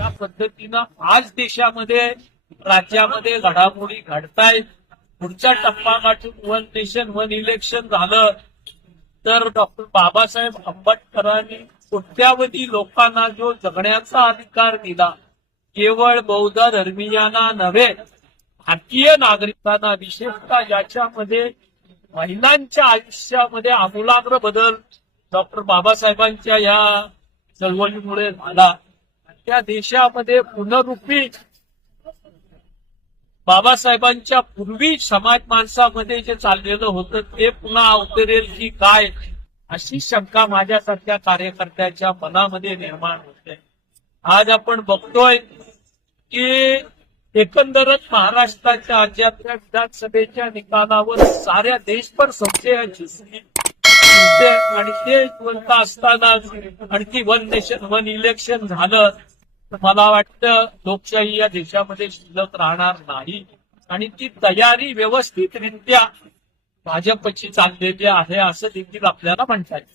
ज्या पद्धतीनं आज देशामध्ये राज्यामध्ये घडामोडी घडतायत, पुढचा टप्पा गाठून वन नेशन वन इलेक्शन झालं तर डॉक्टर बाबासाहेब आंबेडकरांनी कोट्यावधी लोकांना जो जगण्याचा अधिकार दिला, केवळ बौद्ध धर्मीयांना नव्हे, भारतीय नागरिकांना, विशेषतः ज्याच्यामध्ये महिलांच्या आयुष्यामध्ये आमूलाग्र बदल डॉक्टर बाबासाहेबांच्या या चळवळीमुळे झाला. त्या देशामध्ये पुनरुपी बाबासाहेबांच्या पूर्वी समाज माणसामध्ये जे चाललेलं होतं ते पुन्हा अवतरेल की काय, अशी शंका माझ्यासारख्या कार्यकर्त्याच्या मनामध्ये निर्माण होते. आज आपण बघतोय की एकंदरच महाराष्ट्राच्या राज्यातल्या विधानसभेच्या निकालावर साऱ्या देशभर संशयाची आणि ते जिवंत असताना आणखी वन नेशन वन इलेक्शन झालं तर मला वाटतं लोकशाही या देशामध्ये शिल्लक राहणार नाही. आणि ती तयारी व्यवस्थितरित्या भाजपची चाललेली आहे असं देखील आपल्याला म्हणता येईल.